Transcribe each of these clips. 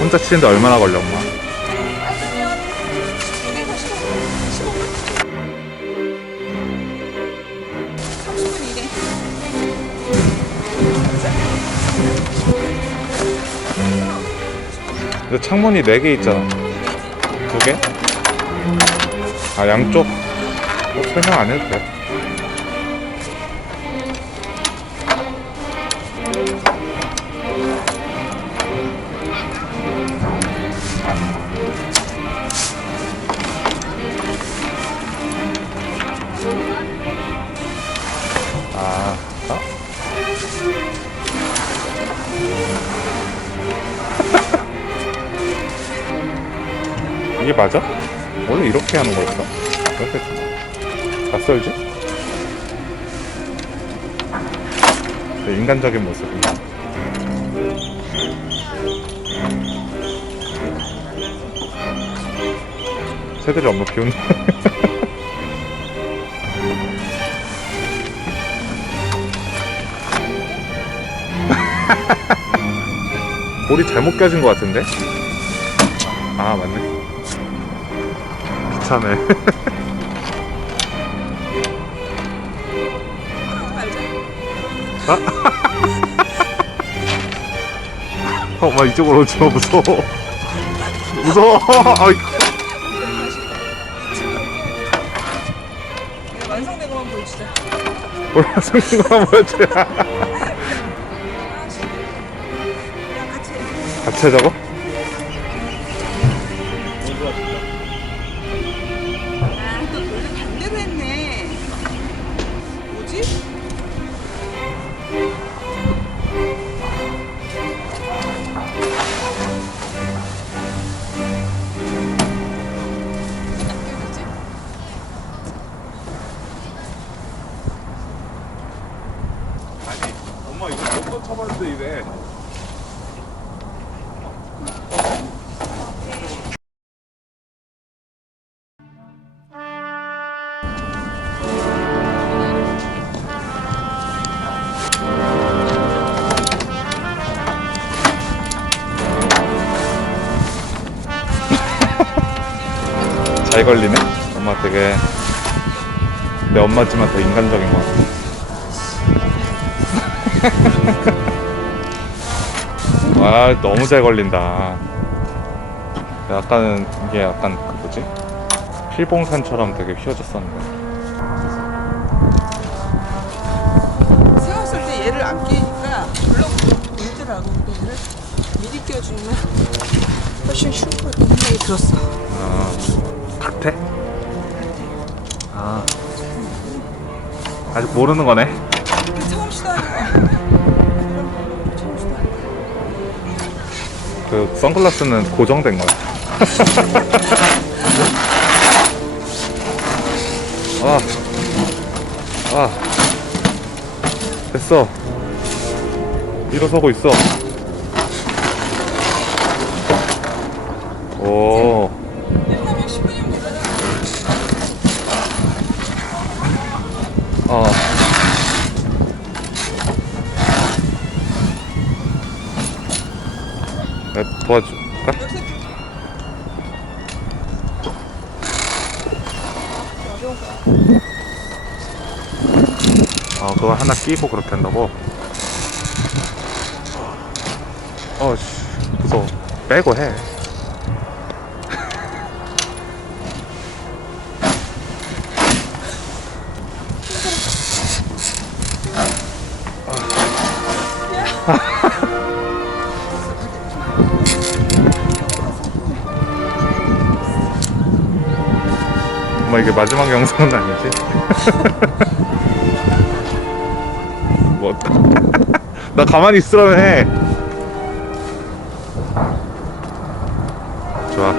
혼자 치는데 얼마나 걸려, 엄마? 근데 창문이 4개 있잖아. 2개? 아, 양쪽? 뭐 설명 안 해도 돼. 이게 맞아? 원래 이렇게 하는 거였어? 이렇게 낯설지? 인간적인 모습인가? 새들이 엄마 비웃는 볼이 잘못 껴진 것 같은데? 아, 맞네. 귀찮네. 아? 엄마 이쪽으로 오지 마. 무서워. 무서워. 완성된 것만 보여주자. 완성된 것만 보여주자. 같이 하자고? 또 돌을 반대로 했네. 뭐지? 아니, 엄마 이거 몇 번 쳐봤는데 이래. 잘 걸리네? 엄마 되게 내 엄마지만 더 인간적인 것 같아. 아 너무 잘 걸린다. 약간은 이게 약간 그 뭐지? 필봉산처럼 되게 휘어졌었는데. 세웠을 때 얘를 안 끼니까 물렁물렁 보이더라고. 근데 얘를 미리 끼워주면 훨씬 쉬울 것 같다는 생각이 들었어. 아 같아? 아 아직 모르는 거네. 근데 처음 시도하는 거야. 이런 걸로 처음 시도하는 거야. 그 선글라스는 고정된 거야. 아 됐어. 일어서고 있어. 오. 하면 10분이면 되잖아. 어. 내가 도와줄까? 그거 하나 끼고 그렇게 한다고? 씨, 무서워. 빼고 해. 엄마 이게 마지막 영상은 아니지? 뭐? 나 가만히 있으라며 해. 좋아.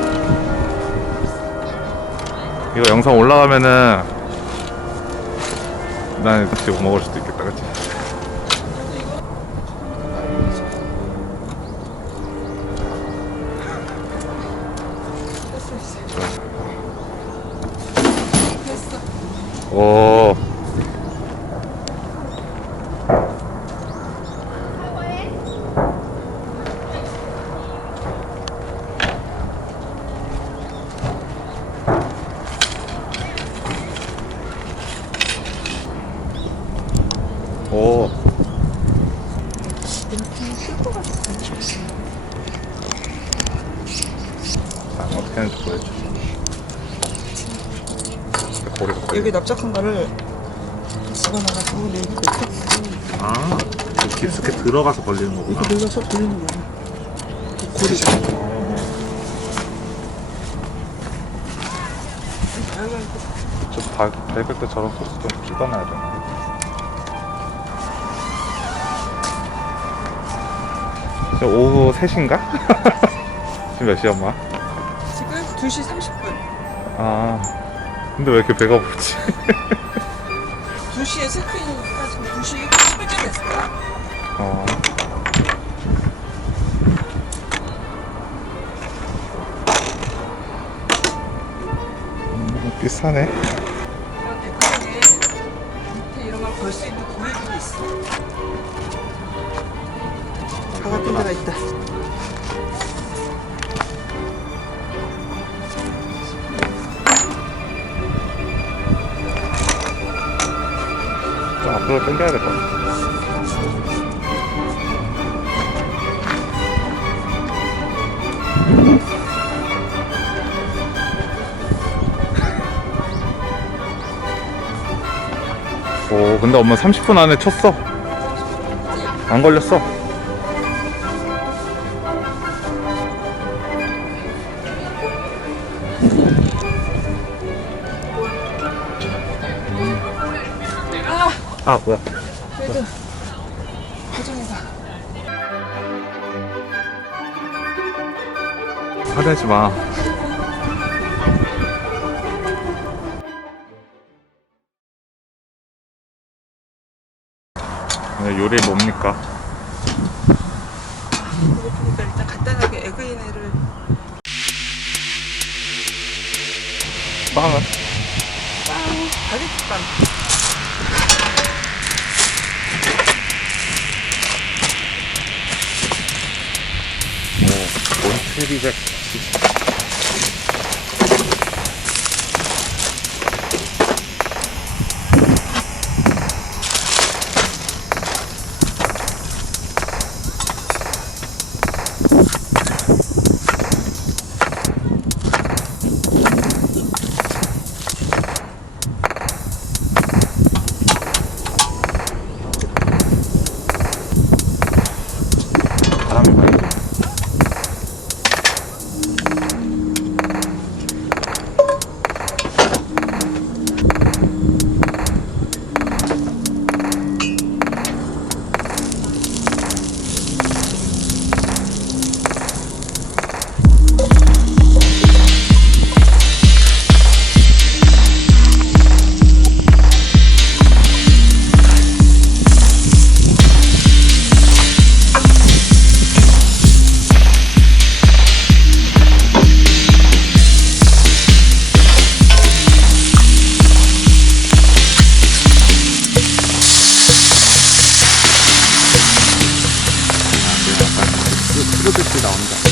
이거 영상 올라가면은 난 그때 못 먹을 수도 있겠다, 그치? 오. 오. 자, 어떻게 하는지 보여줘. 고리가 걸려. 여기 납작한 거를 집어넣어가지고 내고 아, 깊숙이 들어가서 걸리는 거구나. 이렇게 눌러서 돌리는 거야. 고리가. 저 밟을 때 저런 소스 좀 찍어놔야 되는데. 지금 오후 3시인가? 지금 몇 시야, 엄마? 지금 2시 30분. 아, 근데 왜 이렇게 배가 부르지? 2시에 체크인이니까 지금 2시 11분 됐어. 어. 비싸네. 이런 데크장에 밑에 이런 걸 걸 수 있는 고리들이 있어. 다 같은 데가 있다. 좀 앞으로 당겨야 될 것 같아. 오, 근데 엄마 30분 안에 쳤어. 안 걸렸어. 아, 뭐야. 그래도 고정해봐. 화내지 마. 오늘 요리 뭡니까? 배고프니까 일단 간단하게 에그인을 빵은? 바게트빵. 오, 몬트리백. 불 나온다.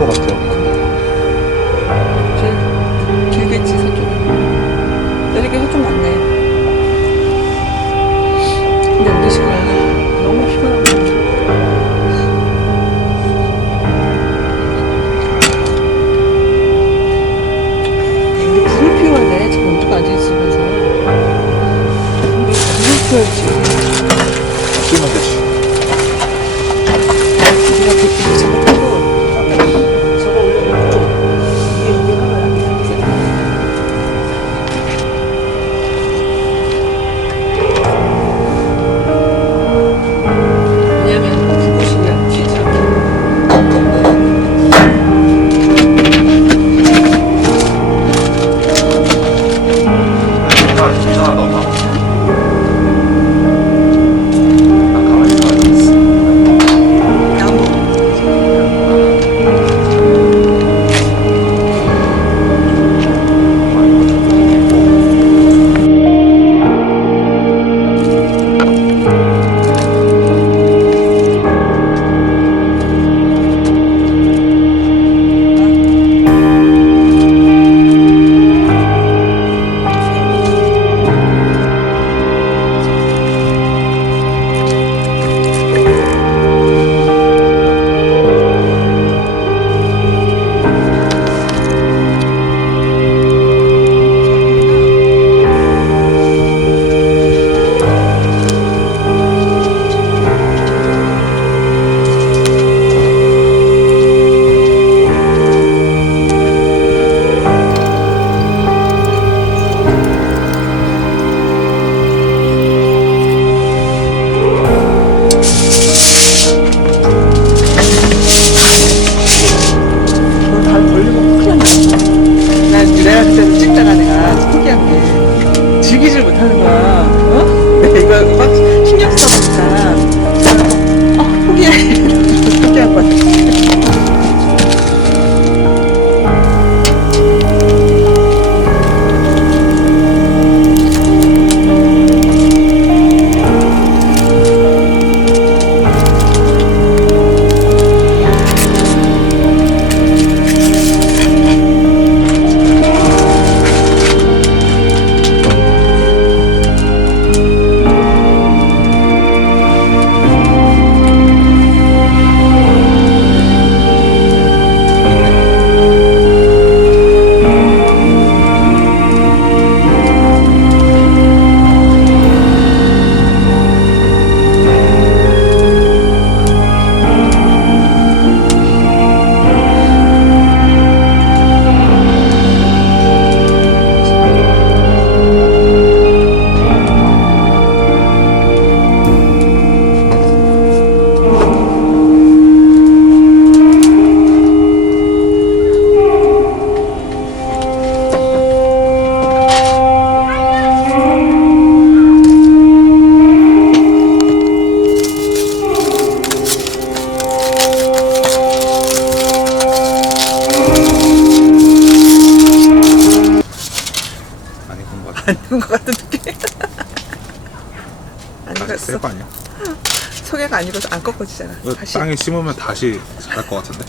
것 같아요. 제일 길겠지 서쪽. 여기 서쪽 맞네. 근데 우리 지금 너무 피곤하고. 우리 불을 피워야 돼. 지금 우리가 앉아있으면서. 우리 불을 피워야지. 뛰면 되지. 우리가 그 잘못하고 저거 안 익은 것 같은 느낌. 안 다시 익었어. 셀거 아니야? 소개가 안 익어서 안 꺾어지잖아. 이거 다시. 땅에 심으면 다시 자랄 것 같은데?